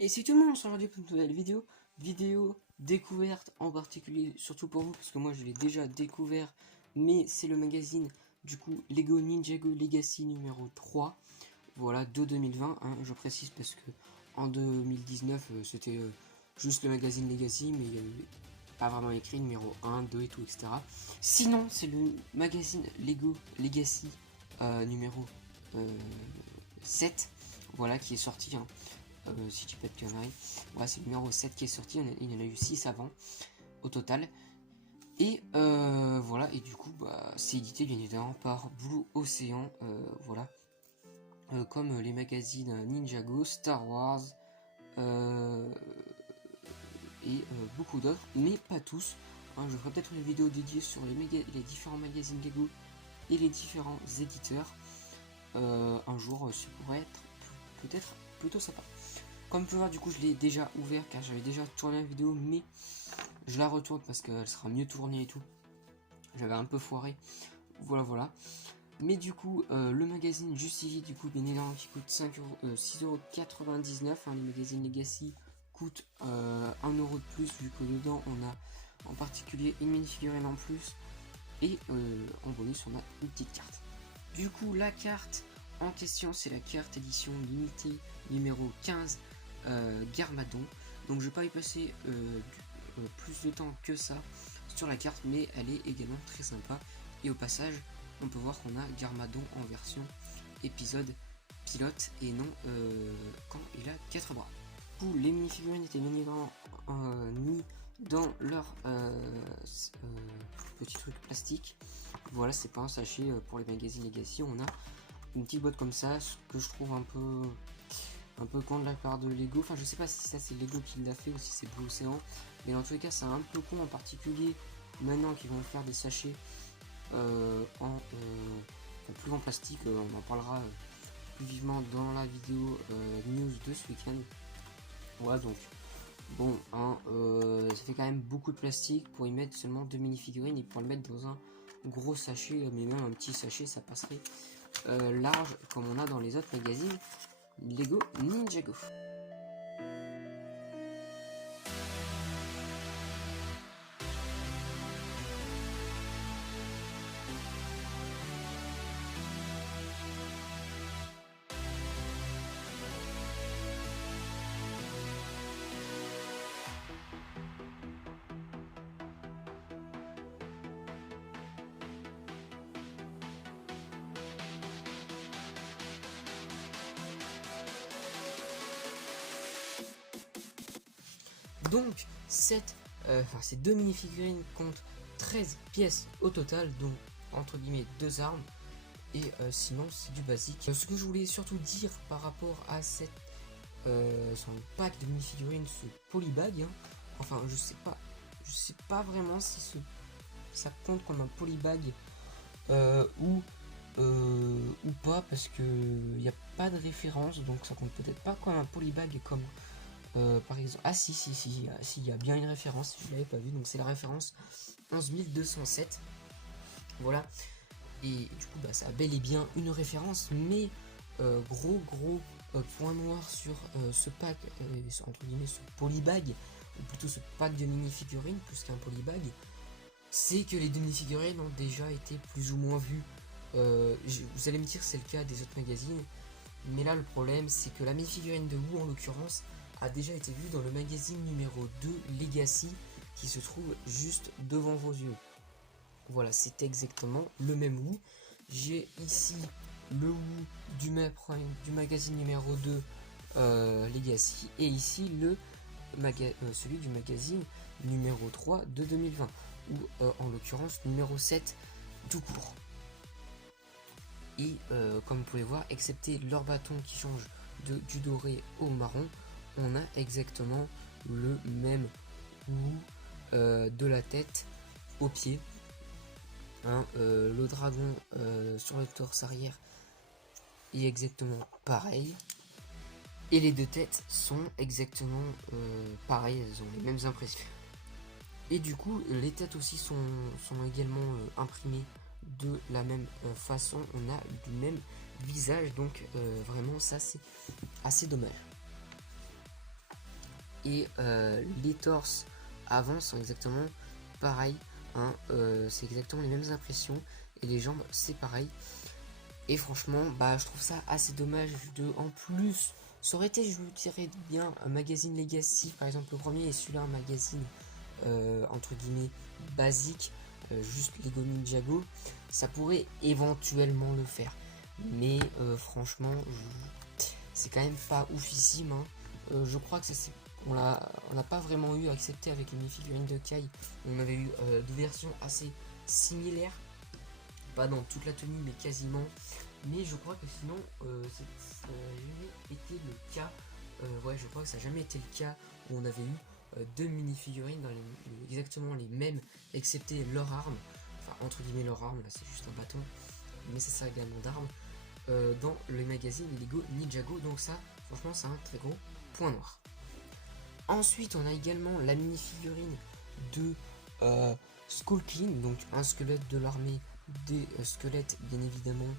Et si tout le monde se aujourd'hui pour une nouvelle vidéo découverte en particulier, surtout pour vous, parce que moi je l'ai déjà découvert, mais c'est le magazine du coup Lego Ninjago Legacy numéro 3, voilà, de 2020, hein, je précise parce que en 2019 c'était juste le magazine Legacy, mais il n'y avait pas vraiment écrit numéro 1, 2 et tout, etc. Sinon, c'est le magazine Lego Legacy numéro 7, voilà, qui est sorti, hein, si je dis pas de conneries. Voilà, c'est le numéro 7 qui est sorti, il y en a eu 6 avant, au total. Et voilà, et du coup, bah, c'est édité bien évidemment par Blue Ocean, voilà. Comme les magazines Ninjago, Star Wars, et beaucoup d'autres, mais pas tous. Hein, je ferai peut-être une vidéo dédiée sur les différents magazines Lego et les différents éditeurs. Un jour, ça pourrait être peut-être plutôt sympa. Comme vous pouvez voir, du coup, je l'ai déjà ouvert car j'avais déjà tourné la vidéo, mais je la retourne parce qu'elle sera mieux tournée et tout. J'avais un peu foiré. Voilà. Mais du coup, le magazine Justify, du coup, bien évidemment, qui coûte 6,99€. Hein, les magazines Legacy coûtent 1€ de plus, vu que dedans, on a en particulier une mini-figurine en plus. Et en bonus, on a une petite carte. Du coup, la carte en question, c'est la carte édition limitée numéro 15, Garmadon. Donc, je vais pas y passer plus de temps que ça sur la carte, mais elle est également très sympa. Et au passage, on peut voir qu'on a Garmadon en version épisode pilote et non quand il a 4 bras. Du coup, les mini-figurines étaient bien évidemment mis dans leur petit truc plastique. Voilà, c'est pas un sachet pour les magazines Legacy. On a une petite boîte comme ça, ce que je trouve un peu con de la part de Lego. Enfin, je sais pas si ça c'est Lego qui l'a fait ou si c'est Blue Ocean, mais en tous les cas, c'est un peu con, en particulier maintenant qu'ils vont faire des sachets en plus en plastique. On en parlera plus vivement dans la vidéo news de ce week-end. Voilà, donc bon, hein, ça fait quand même beaucoup de plastique pour y mettre seulement 2 mini-figurines, et pour le mettre dans un gros sachet, mais même un petit sachet, ça passerait large comme on a dans les autres magazines Lego Ninjago. Donc, ces deux mini-figurines comptent 13 pièces au total, dont entre guillemets 2 armes, et sinon c'est du basique. Ce que je voulais surtout dire par rapport à son pack de mini-figurines, ce polybag, hein, enfin je sais pas vraiment si ça compte comme un polybag ou pas, parce que il n'y a pas de référence, donc ça compte peut-être pas comme un polybag comme par exemple, si, il y a bien une référence, je l'avais pas vu, donc c'est la référence 11207, voilà, et du coup, bah, ça a bel et bien une référence, mais gros point noir sur ce pack, entre guillemets, ce polybag, ou plutôt ce pack de mini-figurines, plus qu'un polybag, c'est que les deux mini-figurines ont déjà été plus ou moins vues. Vous allez me dire c'est le cas des autres magazines, mais là le problème c'est que la mini-figurine de Wu en l'occurrence a déjà été vue dans le magazine numéro 2 Legacy, qui se trouve juste devant vos yeux. Voilà, c'est exactement le même Wu. J'ai ici le Wu du magazine numéro 2 Legacy, et ici celui du magazine numéro 3 de 2020, ou en l'occurrence numéro 7 tout court. Et comme vous pouvez voir, excepté leur bâton qui change du doré au marron, on a exactement le même Wu de la tête aux pieds. Hein, le dragon sur le torse arrière est exactement pareil. Et les deux têtes sont exactement pareilles, elles ont les mêmes impressions. Et du coup, les têtes aussi sont également imprimées de la même façon. On a du même visage, donc vraiment ça c'est assez dommage. et les torses avant sont exactement pareils, hein, c'est exactement les mêmes impressions, et les jambes c'est pareil. Et franchement, je trouve ça assez dommage en plus, ça aurait été, je dirais bien, un magazine Legacy, par exemple le premier, et celui-là un magazine, entre guillemets, basique, juste Lego Ninjago, ça pourrait éventuellement le faire. Mais franchement, c'est quand même pas oufissime, hein. Je crois que on n'a pas vraiment eu accepté avec les minifigurines de Kai. On avait eu deux versions assez similaires, pas dans toute la tenue mais quasiment, mais je crois que sinon ça n'a jamais été le cas. Ouais, je crois que ça n'a jamais été le cas où on avait eu deux minifigurines dans exactement les mêmes, excepté leur arme, enfin entre guillemets leur arme, là c'est juste un bâton, mais ça sert également d'arme, dans le magazine Lego Ninjago. Donc ça, franchement, c'est un très gros point noir. Ensuite, on a également la mini-figurine de Skull King, donc un squelette de l'armée des squelettes, bien évidemment.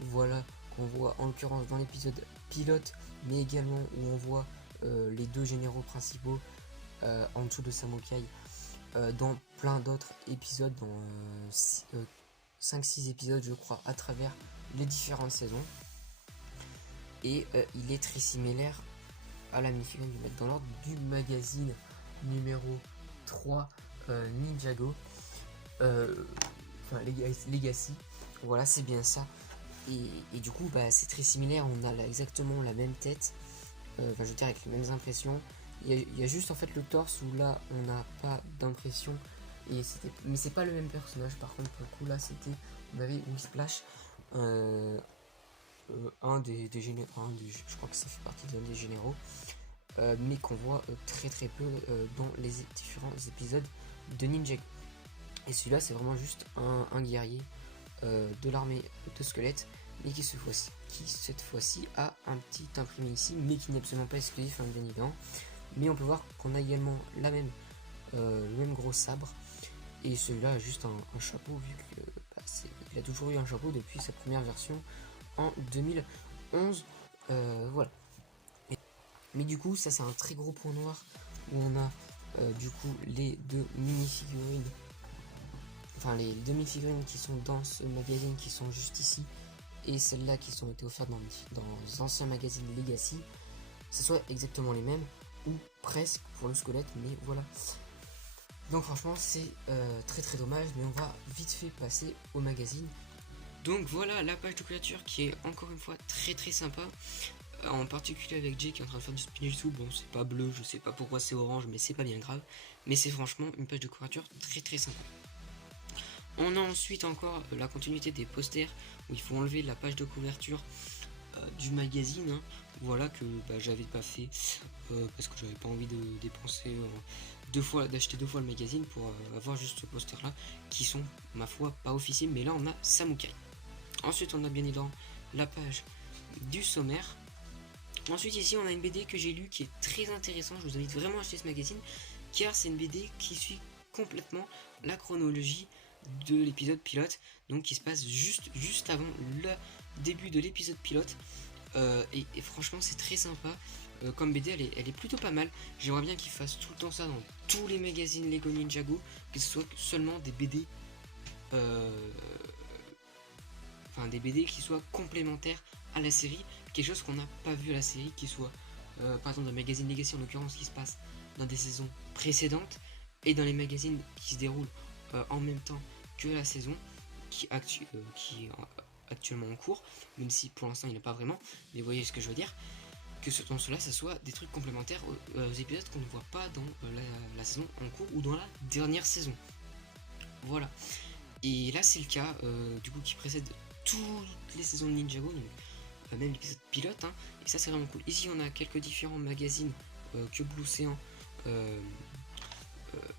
Voilà, qu'on voit en l'occurrence dans l'épisode pilote, mais également où on voit les deux généraux principaux en dessous de Samukai, dans plein d'autres épisodes, dans 5-6 épisodes, je crois, à travers les différentes saisons. Et il est très similaire à la minifigurine du mettre dans l'ordre du magazine numéro 3 Ninjago, enfin Legacy, voilà, c'est bien ça. Et du coup c'est très similaire, on a exactement la même tête, je veux dire avec les mêmes impressions. Il y a juste en fait le torse où là on n'a pas d'impression, mais c'est pas le même personnage. Par contre pour le coup là on avait Whisplash, un des généraux, je crois que ça fait partie d'un des généraux, mais qu'on voit très peu dans les différents épisodes de Ninjago. Et celui-là c'est vraiment juste un guerrier de l'armée de squelettes, mais qui cette fois-ci a un petit imprimé ici, mais qui n'est absolument pas exclusif, hein, bien évidemment. Mais on peut voir qu'on a également le même gros sabre, et celui-là a juste un chapeau, vu que il a toujours eu un chapeau depuis sa première version en 2011, voilà. Mais du coup ça c'est un très gros point noir, où on a du coup les deux mini-figurines, enfin les deux mini-figurines qui sont dans ce magazine, qui sont juste ici, et celles-là qui sont été offertes dans les anciens magazines Legacy, ce soit exactement les mêmes, ou presque pour le squelette, mais voilà. Donc franchement c'est très dommage, mais on va vite fait passer au magazine. Donc voilà la page de couverture qui est encore une fois très sympa, en particulier avec Jay qui est en train de faire du spin dessous. Bon, c'est pas bleu, je sais pas pourquoi c'est orange, mais c'est pas bien grave, mais c'est franchement une page de couverture très sympa. On a ensuite encore la continuité des posters, où il faut enlever la page de couverture du magazine, hein. Voilà, que j'avais pas fait parce que j'avais pas envie de dépenser d'acheter deux fois le magazine pour avoir juste ce poster là, qui sont ma foi pas officiels. Mais là on a Samukai. Ensuite on a bien évidemment la page du sommaire. Ensuite ici on a une BD que j'ai lue qui est très intéressante. Je vous invite vraiment à acheter ce magazine, car c'est une BD qui suit complètement la chronologie de l'épisode pilote, donc qui se passe juste avant le début de l'épisode pilote, et franchement c'est très sympa. Comme BD elle est plutôt pas mal. J'aimerais bien qu'ils fassent tout le temps ça dans tous les magazines Lego Ninjago, que ce soit seulement des BD des BD qui soient complémentaires à la série, quelque chose qu'on n'a pas vu à la série, qui soit par exemple dans le magazine Legacy en l'occurrence, qui se passe dans des saisons précédentes, et dans les magazines qui se déroulent en même temps que la saison qui est actuellement en cours, même si pour l'instant il n'est pas vraiment, mais vous voyez ce que je veux dire, que dans cela ça soit des trucs complémentaires aux épisodes qu'on ne voit pas dans la saison en cours ou dans la dernière saison. Voilà, et là c'est le cas du coup qui précède toutes les saisons de Ninjago, donc même l'épisode pilote, hein, et ça c'est vraiment cool. Ici on a quelques différents magazines que Blue Ocean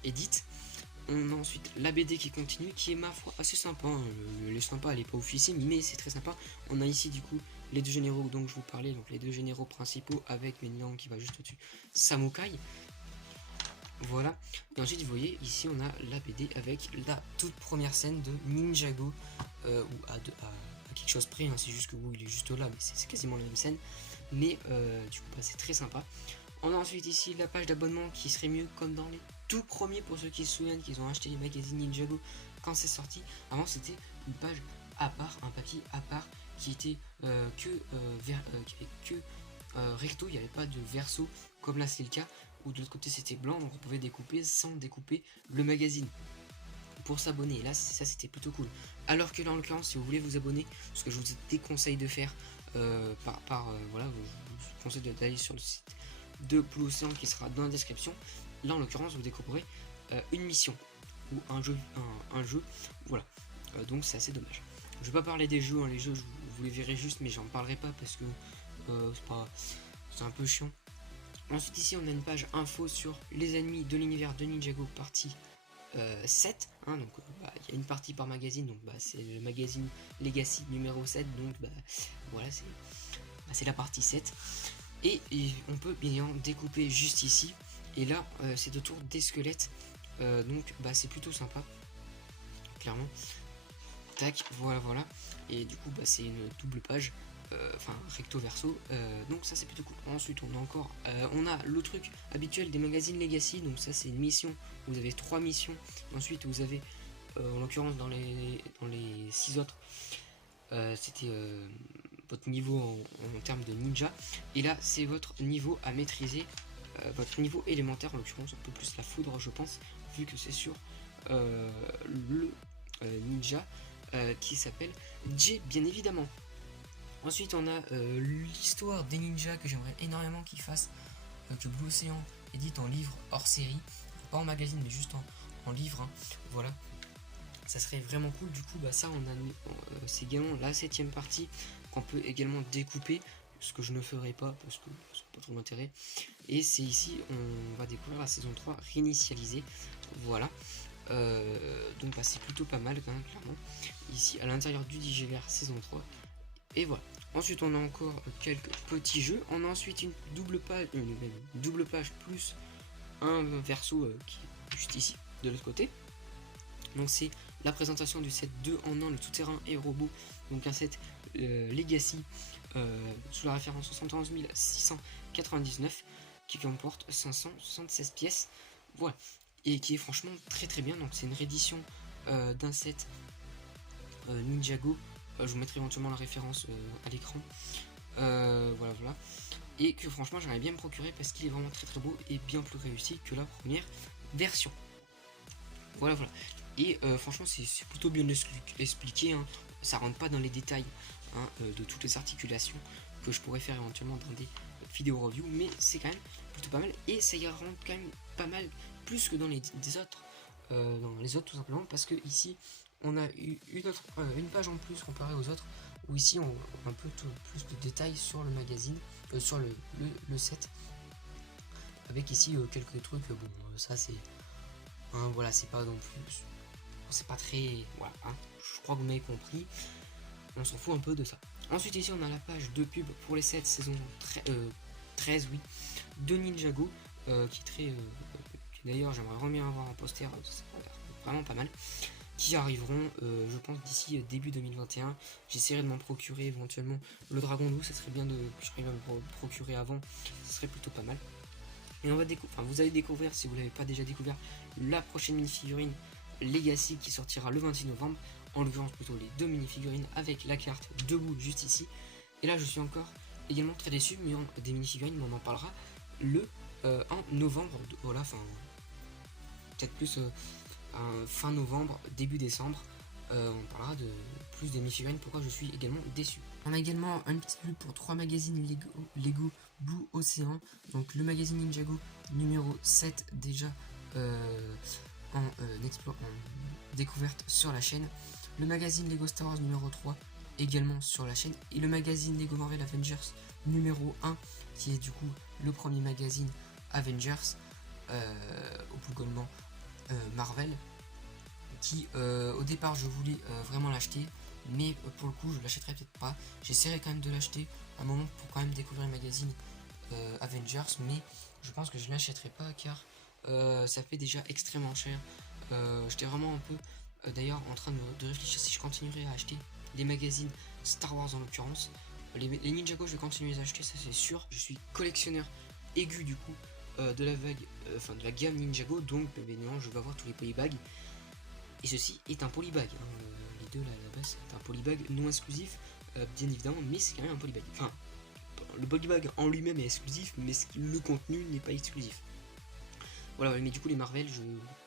édite. On a ensuite la BD qui continue, qui est ma foi assez sympa, hein. Elle est sympa, elle est pas officielle, mais c'est très sympa. On a ici du coup les deux généraux dont je vous parlais, donc les deux généraux principaux, avec Ménilan qui va juste au-dessus, Samukai. Voilà, et ensuite vous voyez ici on a la BD avec la toute première scène de Ninjago, ou à quelque chose près, hein. C'est juste que il est juste là, mais c'est quasiment la même scène, mais du coup c'est très sympa. On a ensuite ici la page d'abonnement qui serait mieux comme dans les tout premiers, pour ceux qui se souviennent qu'ils ont acheté les magazines Ninjago quand c'est sorti. Avant c'était une page à part, un papier à part qui était recto, il n'y avait pas de verso comme là c'est le cas, où de l'autre côté c'était blanc, donc on pouvait découper sans découper le magazine pour s'abonner. Là ça c'était plutôt cool, alors que là en l'occurrence si vous voulez vous abonner, ce que je vous déconseille de faire voilà, je vous conseille d'aller sur le site de Blue Ocean qui sera dans la description. Là en l'occurrence vous découvrirez une mission ou un jeu, voilà. Donc c'est assez dommage. Je vais pas parler des jeux, hein, les jeux vous les verrez juste, mais j'en parlerai pas parce que c'est un peu chiant. Ensuite ici on a une page info sur les ennemis de l'univers de Ninjago partie 7, hein, donc il y a une partie par magazine, donc c'est le magazine Legacy numéro 7, donc voilà, c'est la partie 7, et on peut bien découper juste ici, et là c'est autour des squelettes, donc c'est plutôt sympa, clairement. Tac, voilà, et du coup c'est une double page, enfin recto verso, donc ça c'est plutôt cool. Ensuite on a encore on a le truc habituel des magazines Legacy, donc ça c'est une mission, vous avez 3 missions, ensuite vous avez en l'occurrence dans les 6 autres c'était votre niveau en termes de ninja, et là c'est votre niveau à maîtriser, votre niveau élémentaire, en l'occurrence un peu plus la foudre je pense, vu que c'est sur le ninja qui s'appelle J bien évidemment. Ensuite on a l'histoire des ninjas que j'aimerais énormément qu'ils fassent, que Blue Ocean édite en livre hors série, pas en magazine mais juste en livre, hein. Voilà, ça serait vraiment cool. Du coup ça on a c'est également la 7ème partie qu'on peut également découper, ce que je ne ferai pas parce que ça n'a pas trop d'intérêt, et c'est ici on va découvrir la saison 3 réinitialisée, voilà. Donc c'est plutôt pas mal quand même, clairement, ici à l'intérieur du DigiVert saison 3, et voilà. Ensuite on a encore quelques petits jeux, on a ensuite une double page plus un verso qui est juste ici de l'autre côté, donc c'est la présentation du set 2 en 1, le tout-terrain et robot, donc un set Legacy sous la référence 71 699 qui comporte 576 pièces, voilà, et qui est franchement très bien. Donc c'est une réédition d'un set Ninjago, je vous mettrai éventuellement la référence à l'écran, voilà, et que franchement j'aimerais bien me procurer parce qu'il est vraiment très beau et bien plus réussi que la première version, voilà. Et franchement c'est plutôt bien expliqué, hein. Ça rentre pas dans les détails, hein, de toutes les articulations que je pourrais faire éventuellement dans des vidéos review, mais c'est quand même plutôt pas mal, et ça y rentre quand même pas mal plus que dans les autres, tout simplement parce que ici on a une page en plus comparée aux autres, où ici on a un peu plus de détails sur le magazine, sur le set, avec ici quelques trucs, ça c'est voilà, c'est pas non plus, c'est pas très, voilà, hein, je crois que vous m'avez compris, on s'en fout un peu de ça. Ensuite ici on a la page de pub pour les 7 saisons 13 oui, de Ninjago, qui est très d'ailleurs j'aimerais vraiment bien avoir un poster, vraiment pas mal, qui arriveront je pense d'ici début 2021. J'essaierai de m'en procurer éventuellement le dragon loup, ça serait bien que j'arrive à me procurer avant, ça serait plutôt pas mal. Et on va vous allez découvrir, si vous l'avez pas déjà découvert, la prochaine mini-figurine Legacy qui sortira le 26 novembre, en l'occurrence plutôt les 2 mini-figurines avec la carte debout juste ici. Et là je suis encore également très déçu, mais des mini-figurines, mais on en parlera en novembre, voilà, enfin peut-être plus fin novembre, début décembre, on parlera de plus des mini-figurines, pourquoi je suis également déçu. On a également un petit pub pour 3 magazines Lego Blue Ocean, donc le magazine Ninjago numéro 7 déjà en découverte sur la chaîne, le magazine Lego Star Wars numéro 3 également sur la chaîne, et le magazine Lego Marvel Avengers numéro 1 qui est du coup le premier magazine Avengers au Pougolement Marvel, qui au départ je voulais vraiment l'acheter, mais pour le coup je l'achèterai peut-être pas, j'essaierai quand même de l'acheter un moment pour quand même découvrir le magazine Avengers, mais je pense que je l'achèterai pas car ça fait déjà extrêmement cher. J'étais vraiment un peu d'ailleurs en train de réfléchir si je continuerai à acheter les magazines Star Wars en l'occurrence. Les Ninjago je vais continuer à les acheter, ça c'est sûr, je suis collectionneur aiguë du coup de la vague, enfin de la gamme Ninjago, donc évidemment je vais avoir tous les polybags. Et ceci est un polybag, hein. Les deux là à la base c'est un polybag non exclusif, bien évidemment, mais c'est quand même un polybag. Enfin, le polybag en lui-même est exclusif, mais le contenu n'est pas exclusif. Voilà, mais du coup les Marvel, je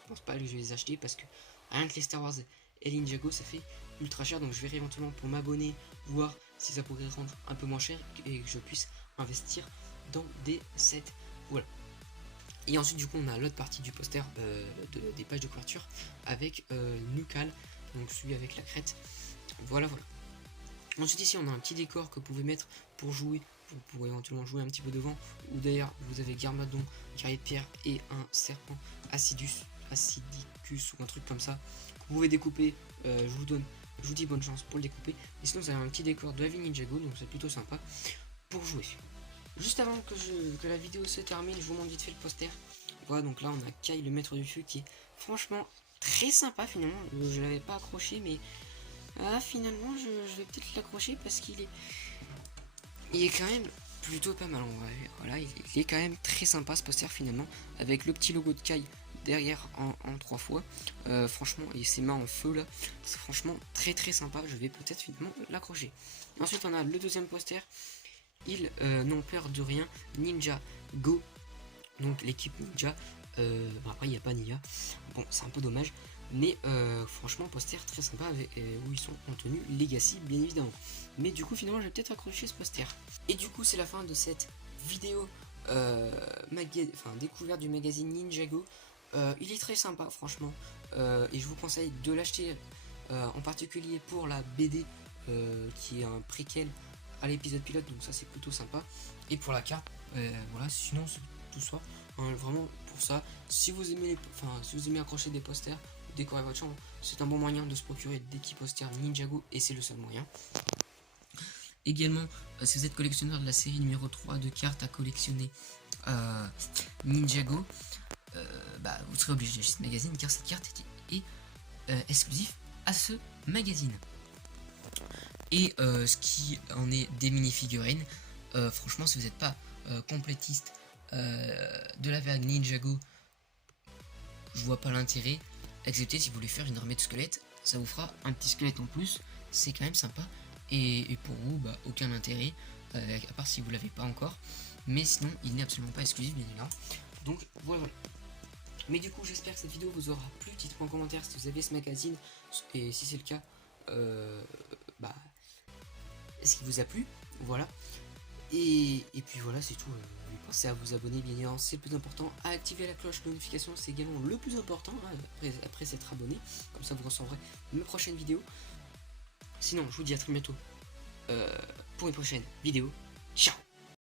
pense pas que je vais les acheter parce que rien que les Star Wars et les Ninjago ça fait ultra cher, donc je verrai éventuellement pour m'abonner, voir si ça pourrait rendre un peu moins cher et que je puisse investir dans des sets. Voilà. Et ensuite du coup on a l'autre partie du poster des pages de couverture avec Nucal, donc celui avec la crête. Voilà. Ensuite ici on a un petit décor que vous pouvez mettre pour jouer, pour éventuellement jouer un petit peu devant, ou d'ailleurs vous avez Garmadon, guerrier de pierre et un serpent Acidicus ou un truc comme ça que vous pouvez découper. Je vous dis bonne chance pour le découper. Et sinon vous avez un petit décor de la vie Ninjago, donc c'est plutôt sympa pour jouer. Juste avant que la vidéo se termine, je vous montre vite fait le poster. Voilà, donc là on a Kai, le maître du feu, qui est franchement très sympa finalement. Je l'avais pas accroché, mais finalement je vais peut-être l'accrocher parce qu'il est quand même plutôt pas mal en vrai. Voilà, il est quand même très sympa ce poster finalement, avec le petit logo de Kai derrière en 3 fois. Franchement, et ses mains en feu là, c'est franchement très sympa. Je vais peut-être finalement l'accrocher. Ensuite on a le deuxième poster. Ils n'ont peur de rien, Ninja Go, donc l'équipe Ninja. Après il n'y a pas Nia, bon c'est un peu dommage, mais franchement poster très sympa où ils sont en tenue Legacy bien évidemment. Mais du coup finalement je vais peut-être accrocher ce poster. Et du coup c'est la fin de cette vidéo découverte du magazine Ninjago. Il est très sympa franchement, et je vous conseille de l'acheter en particulier pour la BD qui est un préquel à l'épisode pilote, donc ça c'est plutôt sympa. Et pour la carte, voilà, sinon c'est tout ça, hein, vraiment pour ça. Si vous aimez si vous aimez accrocher des posters, décorer votre chambre, c'est un bon moyen de se procurer des petits posters Ninjago, et c'est le seul moyen. Également, si vous êtes collectionneur de la série numéro 3 de cartes à collectionner Ninjago, vous serez obligé d'acheter ce magazine car cette carte est exclusive à ce magazine. Et ce qui en est des mini-figurines, franchement si vous n'êtes pas complétiste de la vague Ninjago, je vois pas l'intérêt, excepté si vous voulez faire une armée de squelettes, ça vous fera un petit squelette en plus, c'est quand même sympa. Et pour vous, aucun intérêt, à part si vous l'avez pas encore, mais sinon il n'est absolument pas exclusif bien évidemment. Donc voilà. Mais du coup j'espère que cette vidéo vous aura plu. Dites-moi en commentaire si vous avez ce magazine, et si c'est le cas, est-ce qu'il vous a plu? Voilà. Et puis voilà, c'est tout. Pensez à vous abonner, bien évidemment, c'est le plus important. À activer la cloche de notification, c'est également le plus important, hein, après s'être abonné. Comme ça vous recevrez mes prochaines vidéos. Sinon, je vous dis à très bientôt pour une prochaine vidéo. Ciao!